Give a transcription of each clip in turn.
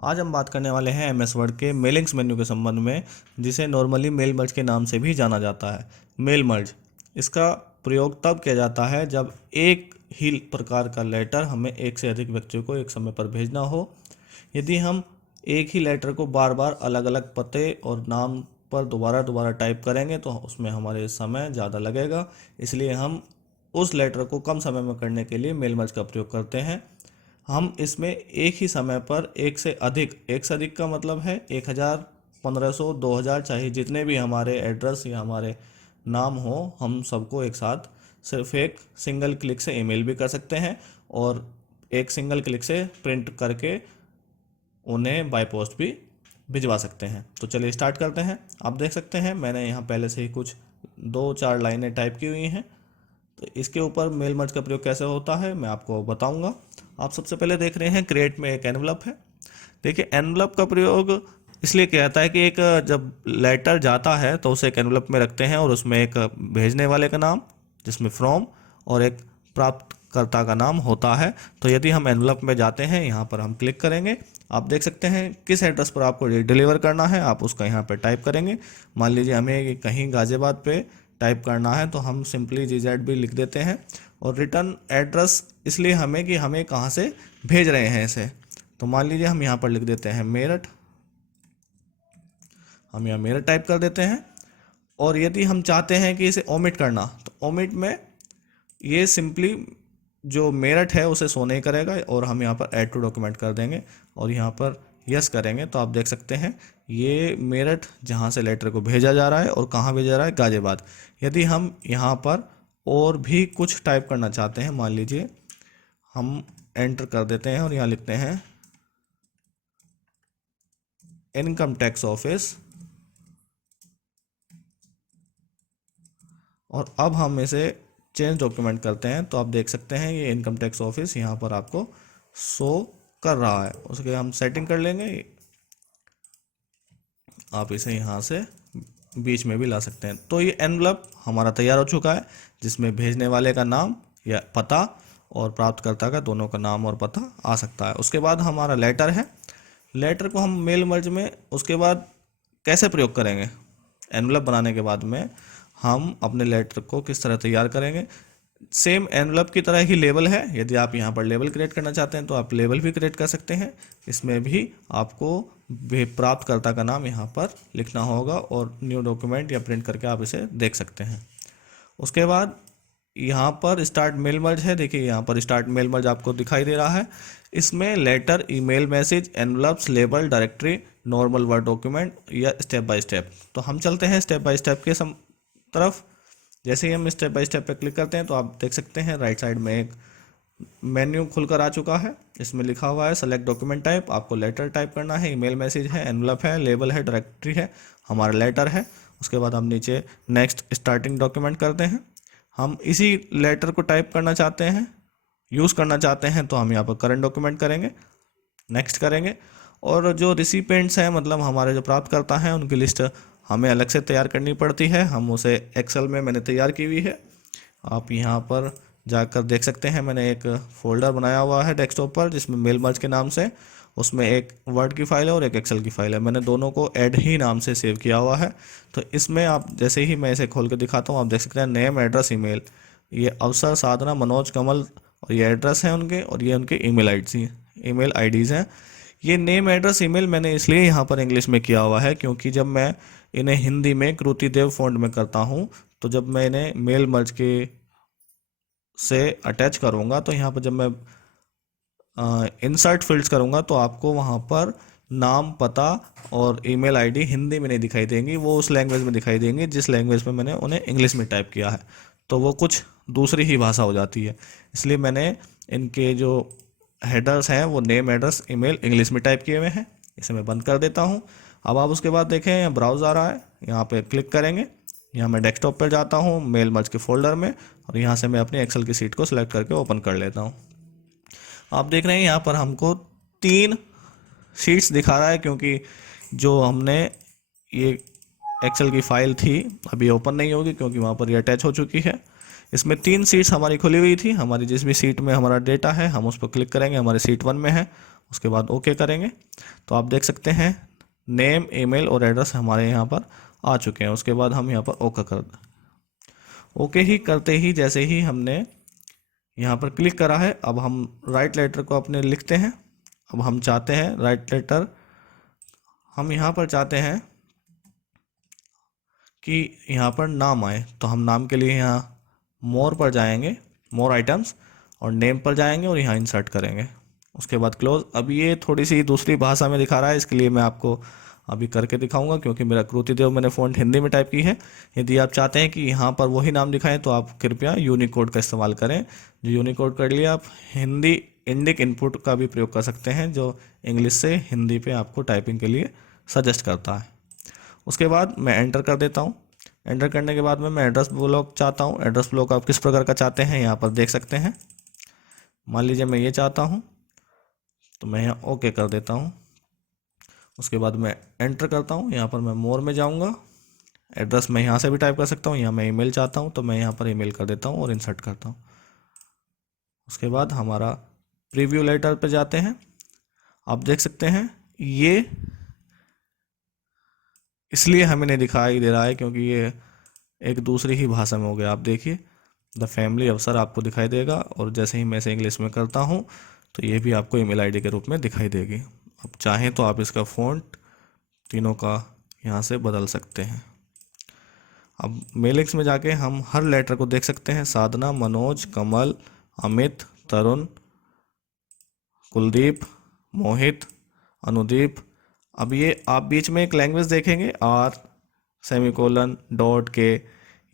आज हम बात करने वाले हैं एमएस वर्ड के मेलिंग्स मेन्यू के संबंध में, जिसे नॉर्मली मेल मर्ज के नाम से भी जाना जाता है। मेल मर्ज इसका प्रयोग तब किया जाता है जब एक ही प्रकार का लेटर हमें एक से अधिक व्यक्तियों को एक समय पर भेजना हो। यदि हम एक ही लेटर को बार बार अलग अलग पते और नाम पर दोबारा दोबारा टाइप करेंगे तो उसमें हमारे समय ज़्यादा लगेगा, इसलिए हम उस लेटर को कम समय में करने के लिए मेल मर्ज का प्रयोग करते हैं। हम इसमें एक ही समय पर एक से अधिक का मतलब है 1000, 1500, 2000, चाहे जितने भी हमारे एड्रेस या हमारे नाम हो, हम सबको एक साथ सिर्फ एक सिंगल क्लिक से ईमेल भी कर सकते हैं और एक सिंगल क्लिक से प्रिंट करके उन्हें बाय पोस्ट भी भिजवा सकते हैं। तो चलिए स्टार्ट करते हैं। आप देख सकते हैं मैंने यहाँ पहले से ही कुछ 2-4 लाइनें टाइप की हुई हैं। तो इसके ऊपर मेल मर्ज का प्रयोग कैसे होता है मैं आपको बताऊंगा। आप सबसे पहले देख रहे हैं क्रिएट में एक एनवलप है। देखिए एनवलप का प्रयोग इसलिए किया जाता है कि एक जब लेटर जाता है तो उसे एक एनवलप में रखते हैं और उसमें एक भेजने वाले का नाम जिसमें फ्रॉम और एक प्राप्तकर्ता का नाम होता है। तो यदि हम एनवलप में जाते हैं, यहाँ पर हम क्लिक करेंगे, आप देख सकते हैं किस एड्रेस पर आपको डिलीवर करना है, आप उसका यहाँ पर टाइप करेंगे। मान लीजिए हमें कहीं गाजियाबाद पे टाइप करना है तो हम सिंपली GZ भी लिख देते हैं और रिटर्न एड्रेस इसलिए हमें कि हमें कहाँ से भेज रहे हैं इसे। तो मान लीजिए हम यहाँ पर लिख देते हैं मेरठ, हम यहाँ मेरठ टाइप कर देते हैं। और यदि हम चाहते हैं कि इसे ओमिट करना तो ओमिट में ये सिंपली जो मेरठ है उसे शो नहीं करेगा और हम यहाँ पर ऐड टू डॉक्यूमेंट कर देंगे और यहाँ पर यस करेंगे तो आप देख सकते हैं ये मेरठ जहाँ से लेटर को भेजा जा रहा है और कहाँ भेजा जा रहा है, गाजियाबाद। यदि हम यहाँ पर और भी कुछ टाइप करना चाहते हैं, मान लीजिए हम एंटर कर देते हैं और यहाँ लिखते हैं इनकम टैक्स ऑफिस, और अब हम इसे चेंज डॉक्यूमेंट करते हैं तो आप देख सकते हैं ये इनकम टैक्स ऑफिस यहाँ पर आपको शो कर रहा है। उसके हम सेटिंग कर लेंगे, आप इसे यहाँ से बीच में भी ला सकते हैं। तो ये एनवलप हमारा तैयार हो चुका है जिसमें भेजने वाले का नाम या पता और प्राप्तकर्ता का दोनों का नाम और पता आ सकता है। उसके बाद हमारा लेटर है। लेटर को हम मेल मर्ज में उसके बाद कैसे प्रयोग करेंगे, एनवलप बनाने के बाद में हम अपने लेटर को किस तरह तैयार करेंगे। सेम एनवलप की तरह ही लेबल है। यदि आप यहाँ पर लेबल क्रिएट करना चाहते हैं तो आप लेबल भी क्रिएट कर सकते हैं। इसमें भी आपको प्राप्तकर्ता का नाम यहाँ पर लिखना होगा और न्यू डॉक्यूमेंट या प्रिंट करके आप इसे देख सकते हैं। उसके बाद यहाँ पर स्टार्ट मेल मर्ज है। देखिए यहाँ पर स्टार्ट मेल मर्ज आपको दिखाई दे रहा है। इसमें letter, email message, envelopes, label, directory, normal word document या स्टेप बाय स्टेप। तो हम चलते हैं स्टेप बाय स्टेप के तरफ। जैसे ही हम स्टेप बाय स्टेप पे क्लिक करते हैं तो आप देख सकते हैं राइट साइड में एक मेन्यू खुलकर आ चुका है। इसमें लिखा हुआ है सेलेक्ट डॉक्यूमेंट टाइप, आपको लेटर टाइप करना है, ईमेल मैसेज है, एनवलप है, लेबल है, डायरेक्टरी है, हमारा लेटर है। उसके बाद हम नीचे नेक्स्ट स्टार्टिंग डॉक्यूमेंट करते हैं। हम इसी लेटर को टाइप करना चाहते हैं, यूज़ करना चाहते हैं तो हम यहाँ पर करंट डॉक्यूमेंट करेंगे, नेक्स्ट करेंगे। और जो रिसिपेंट्स हैं, मतलब हमारे जो प्राप्तकर्ता हैं, उनकी लिस्ट हमें अलग से तैयार करनी पड़ती है। हम उसे एक्सेल में मैंने तैयार की हुई है, आप यहाँ पर जाकर देख सकते हैं। मैंने एक फ़ोल्डर बनाया हुआ है डेस्कटॉप पर जिसमें मेल मर्ज के नाम से, उसमें एक वर्ड की फ़ाइल है और एक एक्सेल की फ़ाइल है। मैंने दोनों को ऐड ही नाम से सेव किया हुआ है। तो इसमें आप जैसे ही मैं इसे खोल के दिखाता हूँ, आप देख सकते हैं नेम, एड्रेस, ईमेल, ये अवसर, साधना, मनोज, कमल, और ये एड्रेस हैं उनके और ये उनके ईमेल आईडीज़ हैं। ये नेम, एड्रेस, ईमेल मैंने इसलिए यहाँ पर इंग्लिश में किया हुआ है क्योंकि जब मैं इन्हें हिंदी में कृति देव फॉन्ट में करता हूँ तो जब मैं इन्हें मेल मर्ज के से अटैच करूँगा तो यहाँ पर जब मैं इंसर्ट फील्ड्स करूँगा तो आपको वहाँ पर नाम, पता और ईमेल आईडी हिंदी में नहीं दिखाई देंगी, वो उस लैंग्वेज में दिखाई देंगी जिस लैंग्वेज में मैंने उन्हें इंग्लिश में टाइप किया है। तो वो कुछ दूसरी ही भाषा हो जाती है, इसलिए मैंने इनके जो हेडर्स हैं वो नेम, एड्रेस, ईमेल इंग्लिश में टाइप किए हुए हैं। इसे मैं बंद कर देता हूँ। अब आप उसके बाद देखें यहाँ ब्राउज आ रहा है, यहाँ पे क्लिक करेंगे, यहाँ मैं डेस्कटॉप पर जाता हूँ मेल मर्ज के फोल्डर में और यहाँ से मैं अपनी एक्सेल की सीट को सिलेक्ट करके ओपन कर लेता हूँ। आप देख रहे हैं यहाँ पर हमको 3 शीट्स दिखा रहा है क्योंकि जो हमने ये एक्सेल की फ़ाइल थी अभी ओपन नहीं होगी क्योंकि वहाँ पर ये अटैच हो चुकी है। इसमें 3 सीट्स हमारी खुली हुई थी। हमारी जिस भी सीट में हमारा डेटा है हम उस पर क्लिक करेंगे, हमारे सीट 1 में है उसके बाद ओके करेंगे तो आप देख सकते हैं नेम, ईमेल और एड्रेस हमारे यहाँ पर आ चुके हैं। उसके बाद हम यहाँ पर ओके ही करते ही जैसे ही हमने यहाँ पर क्लिक करा है, अब हम राइट लेटर को अपने लिखते हैं। अब हम चाहते हैं राइट लेटर, हम यहाँ पर चाहते हैं कि यहाँ पर नाम आए, तो हम नाम के लिए यहाँ मोर पर जाएंगे, मोर आइटम्स, और नेम पर जाएंगे और यहाँ इंसर्ट करेंगे। उसके बाद क्लोज। अब ये थोड़ी सी दूसरी भाषा में दिखा रहा है, इसके लिए मैं आपको अभी करके दिखाऊंगा, क्योंकि मेरा कृतिदेव मैंने फ़ॉन्ट हिंदी में टाइप की है। यदि आप चाहते हैं कि यहाँ पर वही नाम दिखाएं तो आप कृपया यूनिकोड का इस्तेमाल करें। जो यूनिकोड कर लिया, आप हिंदी इंडिक इनपुट का भी प्रयोग कर सकते हैं, जो इंग्लिश से हिंदी पे आपको टाइपिंग के लिए सजेस्ट करता है। उसके बाद मैं एंटर कर देता हूँ। एंटर करने के बाद में मैं एड्रेस ब्लॉक चाहता हूँ। एड्रेस ब्लॉक आप किस प्रकार का चाहते हैं यहाँ पर देख सकते हैं। मान लीजिए मैं ये चाहता हूँ, तो मैं यहाँ ओके कर देता हूँ। उसके बाद मैं एंटर करता हूँ, यहाँ पर मैं मोर में जाऊँगा। एड्रेस मैं यहाँ से भी टाइप कर सकता हूँ, यहाँ मैं ईमेल चाहता हूँ तो मैं यहाँ पर ईमेल कर देता हूँ और इंसर्ट करता हूँ। उसके बाद हमारा प्रीव्यू लेटर पे जाते हैं। आप देख सकते हैं ये इसलिए हमें नहीं दिखाई दे रहा है क्योंकि ये एक दूसरी ही भाषा में हो गया। आप देखिए द फैमिली अफसर आपको दिखाई देगा, और जैसे ही मैं इसे इंग्लिश में करता हूँ तो ये भी आपको ईमेल आईडी के रूप में दिखाई देगी। अब चाहें तो आप इसका फ़ॉन्ट तीनों का यहाँ से बदल सकते हैं। अब मेलिंग्स में जाके हम हर लेटर को देख सकते हैं। साधना, मनोज, कमल, अमित, तरुण, कुलदीप, मोहित, अनुदीप। अब ये आप बीच में एक लैंग्वेज देखेंगे आर, सेमीकोलन, डॉट के,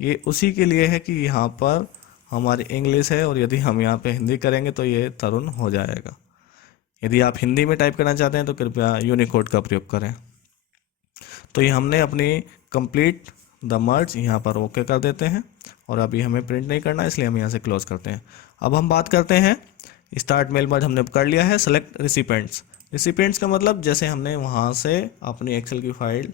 ये उसी के लिए है कि यहाँ पर हमारी इंग्लिश है, और यदि हम यहाँ पे हिंदी करेंगे तो ये तरुण हो जाएगा। यदि आप हिंदी में टाइप करना चाहते हैं तो कृपया यूनिकोड का प्रयोग करें। तो ये हमने अपनी कंप्लीट द मर्ज यहाँ पर ओके कर देते हैं, और अभी हमें प्रिंट नहीं करना इसलिए हम यहाँ से क्लोज करते हैं। अब हम बात करते हैं स्टार्ट मेल मर्ज हमने कर लिया है। Select recipients. रिसिपेंट्स का मतलब जैसे हमने वहाँ से अपनी एक्सेल की फाइल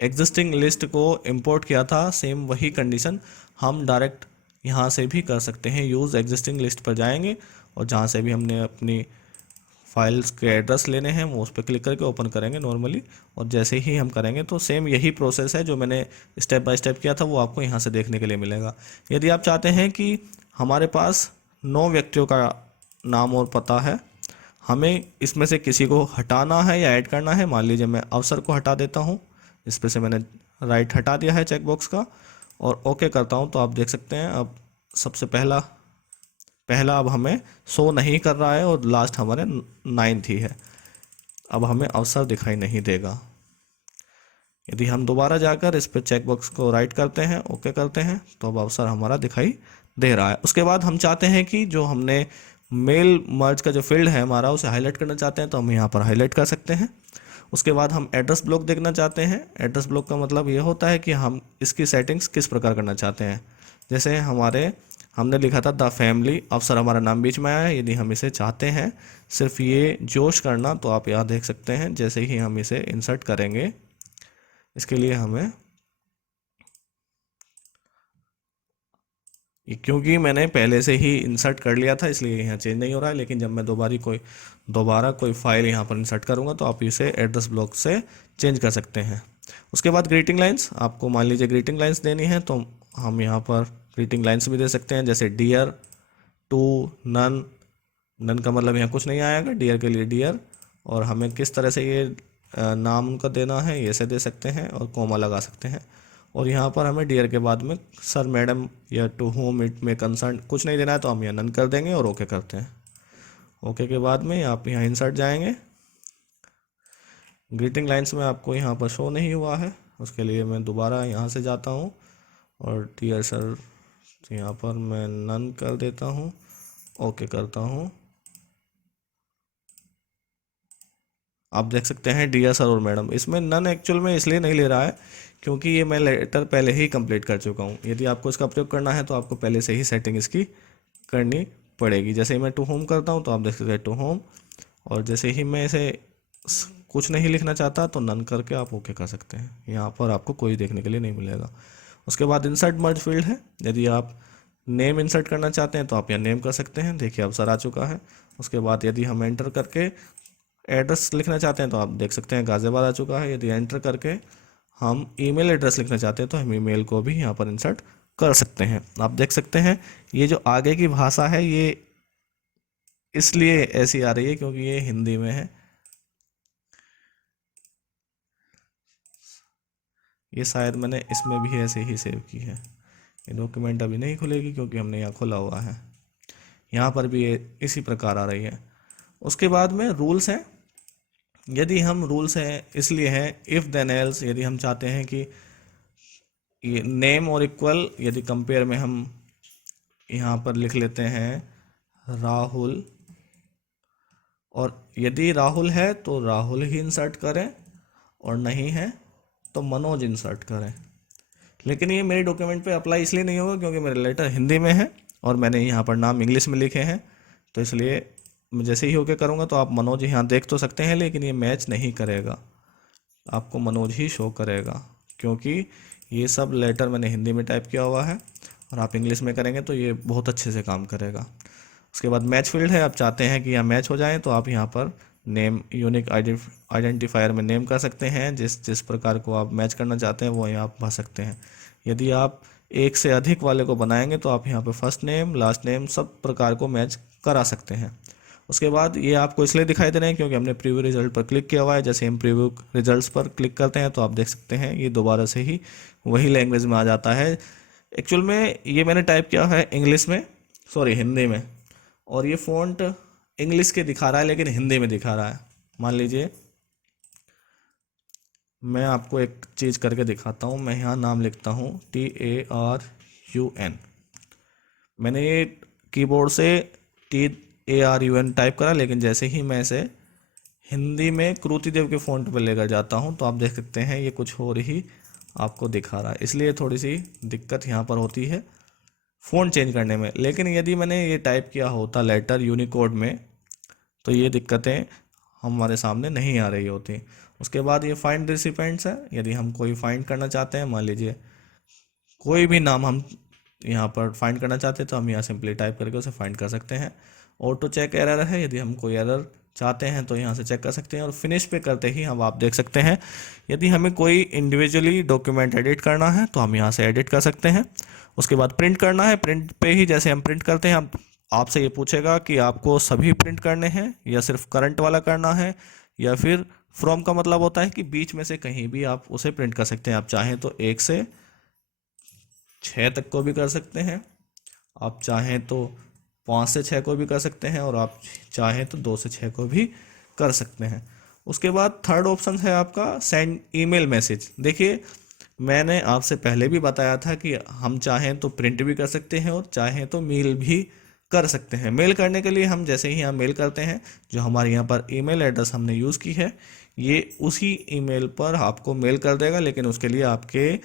एग्जिस्टिंग लिस्ट को इंपोर्ट किया था, सेम वही कंडीशन हम डायरेक्ट यहाँ से भी कर सकते हैं। यूज़ एग्जिस्टिंग लिस्ट पर जाएंगे और जहाँ से भी हमने अपनी फाइल्स के एड्रेस लेने हैं वो उस पर क्लिक करके ओपन करेंगे नॉर्मली, और जैसे ही हम करेंगे तो सेम यही प्रोसेस है जो मैंने स्टेप बाय स्टेप किया था वो आपको यहाँ से देखने के लिए मिलेगा। यदि आप चाहते हैं कि हमारे पास 9 व्यक्तियों का नाम और पता है, हमें इसमें से किसी को हटाना है या ऐड करना है, मान लीजिए मैं अवसर को हटा देता हूँ, इस पर से मैंने राइट हटा दिया है चेकबॉक्स का, और ओके करता हूँ तो आप देख सकते हैं अब सबसे पहला अब हमें शो नहीं कर रहा है और लास्ट हमारे 9th ही है। अब हमें अवसर दिखाई नहीं देगा। यदि हम दोबारा जाकर इस पर चेकबॉक्स को राइट करते हैं, ओके करते हैं, तो अब अवसर हमारा दिखाई दे रहा है। उसके बाद हम चाहते हैं कि जो हमने मेल मर्ज का जो फील्ड है हमारा उसे हाईलाइट करना चाहते हैं तो हम यहाँ पर हाईलाइट कर सकते हैं। उसके बाद हम एड्रेस ब्लॉक देखना चाहते हैं। एड्रेस ब्लॉक का मतलब ये होता है कि हम इसकी सेटिंग्स किस प्रकार करना चाहते हैं। जैसे हमने लिखा था द फैमिली, अफसर हमारा नाम बीच में आया है। यदि हम इसे चाहते हैं सिर्फ ये जोश करना तो आप यहाँ देख सकते हैं जैसे ही हम इसे इंसर्ट करेंगे, इसके लिए हमें क्योंकि मैंने पहले से ही इंसर्ट कर लिया था इसलिए यहाँ चेंज नहीं हो रहा है, लेकिन जब मैं दोबारा कोई फाइल यहाँ पर इंसर्ट करूँगा तो आप इसे एड्रेस ब्लॉक से चेंज कर सकते हैं। उसके बाद ग्रीटिंग लाइंस, आपको मान लीजिए ग्रीटिंग लाइंस देनी है तो हम यहाँ पर ग्रीटिंग लाइंस भी दे सकते हैं, जैसे डियर, टू, नन का मतलब यहाँ कुछ नहीं आएगा, डियर के लिए डियर, और हमें किस तरह से ये नाम उनका देना है ये से दे सकते हैं और कोमा लगा सकते हैं। और यहाँ पर हमें डियर के बाद में सर, मैडम या टू होम इट में कंसर्न कुछ नहीं देना है तो हम यहाँ नन कर देंगे और ओके करते हैं। ओके के बाद में आप यहाँ इंसर्ट जाएंगे। ग्रीटिंग लाइंस में आपको यहाँ पर शो नहीं हुआ है, उसके लिए मैं दोबारा यहाँ से जाता हूँ और डियर सर यहाँ पर मैं नन कर देता हूँ, ओके करता हूँ। आप देख सकते हैं डियर सर और मैडम, इसमें नन एक्चुअल में इसलिए नहीं ले रहा है क्योंकि ये मैं लेटर पहले ही कंप्लीट कर चुका हूँ। यदि आपको इसका प्रयोग करना है तो आपको पहले से ही सेटिंग इसकी करनी पड़ेगी। जैसे ही मैं टू होम करता हूँ तो आप देख सकते हैं टू होम, और जैसे ही मैं इसे कुछ नहीं लिखना चाहता तो नन करके आप ओके कर सकते हैं। यहाँ पर आपको कोई देखने के लिए नहीं मिलेगा। उसके बाद इंसर्ट मर्ज फील्ड है, यदि आप नेम इंसर्ट करना चाहते हैं तो आप यहाँ नेम कर सकते हैं। देखिए अवसर आ चुका है। उसके बाद यदि हम एंटर करके एड्रेस लिखना चाहते हैं तो आप देख सकते हैं गाज़ियाबाद आ चुका है। यदि एंटर करके हम ईमेल एड्रेस लिखना चाहते हैं तो हम ईमेल को भी यहाँ पर इंसर्ट कर सकते हैं। आप देख सकते हैं ये जो आगे की भाषा है ये इसलिए ऐसी आ रही है क्योंकि ये हिंदी में है। ये शायद मैंने इसमें भी ऐसे ही सेव की है। ये डॉक्यूमेंट अभी नहीं खुलेगी क्योंकि हमने यहाँ खोला हुआ है। यहाँ पर भी ये इसी प्रकार आ रही है। उसके बाद में रूल्स हैं। यदि हम रूल्स हैं इसलिए हैं इफ़ देन एल्स, यदि हम चाहते हैं कि ये नेम और इक्वल, यदि कंपेयर में हम यहाँ पर लिख लेते हैं राहुल, और यदि राहुल है तो राहुल ही इंसर्ट करें और नहीं है तो मनोज इंसर्ट करें। लेकिन ये मेरे डॉक्यूमेंट पे अप्लाई इसलिए नहीं होगा क्योंकि मेरे लेटर हिंदी में है और मैंने यहाँ पर नाम इंग्लिश में लिखे हैं, तो इसलिए मैं जैसे ही होके करूँगा तो आप मनोज यहाँ देख तो सकते हैं, लेकिन ये मैच नहीं करेगा, आपको मनोज ही शो करेगा क्योंकि ये सब लेटर मैंने हिंदी में टाइप किया हुआ है और आप इंग्लिश में करेंगे तो ये बहुत अच्छे से काम करेगा। उसके बाद मैच फील्ड है, आप चाहते हैं कि यहाँ मैच हो जाए तो आप यहाँ पर नेम यूनिक आइडेंटिफायर में नेम कर सकते हैं, जिस प्रकार को आप मैच करना चाहते हैं वो यहाँ आप भर सकते हैं। यदि आप एक से अधिक वाले को बनाएंगे तो आप यहाँ पे फर्स्ट नेम लास्ट नेम सब प्रकार को मैच करा सकते हैं। उसके बाद ये आपको इसलिए दिखाई दे रहे हैं क्योंकि हमने प्रीव्यू रिजल्ट पर क्लिक किया हुआ है। जैसे हम प्रीव्यू रिजल्ट्स पर क्लिक करते हैं तो आप देख सकते हैं ये दोबारा से ही वही लैंग्वेज में आ जाता है। एक्चुअल में ये मैंने टाइप किया है इंग्लिश में, सॉरी हिंदी में, और ये फ़ॉन्ट इंग्लिश के दिखा रहा है लेकिन हिंदी में दिखा रहा है। मान लीजिए मैं आपको एक चीज़ करके दिखाता हूँ। मैं यहाँ नाम लिखता हूँ TARUN। मैंने ये कीबोर्ड से TARUN टाइप करा, लेकिन जैसे ही मैं इसे हिंदी में क्रूतिदेव के फ़ॉन्ट पर लेकर जाता हूँ तो आप देख सकते हैं ये कुछ और ही आपको दिखा रहा है। इसलिए थोड़ी सी दिक्कत यहाँ पर होती है फ़ॉन्ट चेंज करने में। लेकिन यदि मैंने ये टाइप किया होता लेटर यूनिकोड में तो ये दिक्कतें हमारे सामने नहीं आ रही होती। उसके बाद ये फाइंड रिसिपेंट्स है। यदि हम कोई फाइंड करना चाहते हैं, मान लीजिए कोई भी नाम हम यहाँ पर फाइंड करना चाहते हैं तो हम यहाँ सिंपली टाइप करके उसे फाइंड कर सकते हैं। ऑटो चेक एरर है, यदि हम कोई एरर चाहते हैं तो यहाँ से चेक कर सकते हैं। और फिनिश पे करते ही हम आप देख सकते हैं यदि हमें कोई इंडिविजुअली डॉक्यूमेंट एडिट करना है तो हम यहाँ से एडिट कर सकते हैं। उसके बाद प्रिंट करना है, प्रिंट पे ही जैसे हम प्रिंट करते हैं आपसे ये पूछेगा कि आपको सभी प्रिंट करने हैं या सिर्फ करंट वाला करना है, या फिर फ्रॉम का मतलब होता है कि बीच में से कहीं भी आप उसे प्रिंट कर सकते हैं। आप चाहें तो 1 से 6 तक को भी कर सकते हैं, आप चाहें तो 5 से 6 को भी कर सकते हैं, और आप चाहें तो 2 से 6 को भी कर सकते हैं। उसके बाद थर्ड ऑप्शन है आपका सेंड ईमेल मैसेज। देखिए मैंने आपसे पहले भी बताया था कि हम चाहें तो प्रिंट भी कर सकते हैं और चाहें तो मेल भी कर सकते हैं। मेल करने के लिए हम जैसे ही यहाँ मेल करते हैं, जो हमारे यहाँ पर ईमेल एड्रेस हमने यूज़ की है ये उसी ईमेल पर आपको मेल कर देगा, लेकिन उसके लिए आपके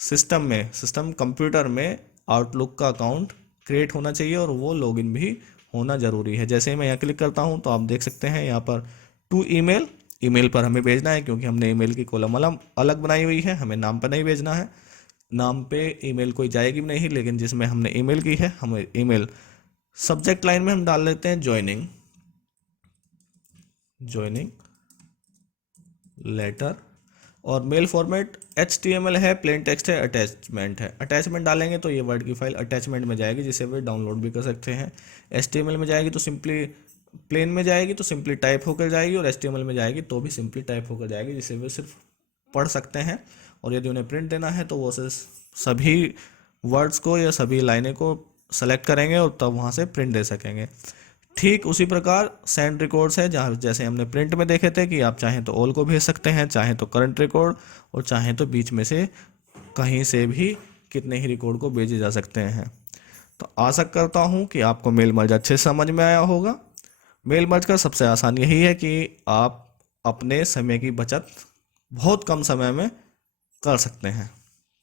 सिस्टम कंप्यूटर में आउटलुक का अकाउंट क्रिएट होना चाहिए और वो लॉगिन भी होना ज़रूरी है। जैसे ही मैं यहाँ क्लिक करता हूँ तो आप देख सकते हैं यहाँ पर टू ईमेल पर हमें भेजना है, क्योंकि हमने ईमेल की कॉलम अलग बनाई हुई है, हमें नाम पर नहीं भेजना है। नाम पे ईमेल कोई जाएगी भी नहीं, लेकिन जिसमें हमने ईमेल की है हमें ईमेल सब्जेक्ट लाइन में हम डाल लेते हैं ज्वाइनिंग लेटर, और मेल फॉर्मेट HTML है, प्लेन टेक्स्ट है, अटैचमेंट है। अटैचमेंट डालेंगे तो ये वर्ड की फाइल अटैचमेंट में जाएगी जिसे वे डाउनलोड भी कर सकते हैं। HTML में जाएगी तो सिंपली प्लेन में जाएगी तो सिंपली टाइप होकर जाएगी, और HTML में जाएगी तो भी सिंपली टाइप होकर जाएगी जिसे वे सिर्फ पढ़ सकते हैं। और यदि उन्हें प्रिंट देना है तो वो सभी वर्ड्स को या सभी लाइनें को सेलेक्ट करेंगे और तब वहाँ से प्रिंट दे सकेंगे। ठीक उसी प्रकार सेंड रिकॉर्ड्स है, जहाँ जैसे हमने प्रिंट में देखे थे कि आप चाहें तो ऑल को भेज सकते हैं, चाहें तो करंट रिकॉर्ड, और चाहें तो बीच में से कहीं से भी कितने ही रिकॉर्ड को भेजे जा सकते हैं। तो आशा करता हूँ कि आपको मेल मर्ज अच्छे से समझ में आया होगा। मेल मर्ज का सबसे आसान यही है कि आप अपने समय की बचत बहुत कम समय में कर सकते हैं।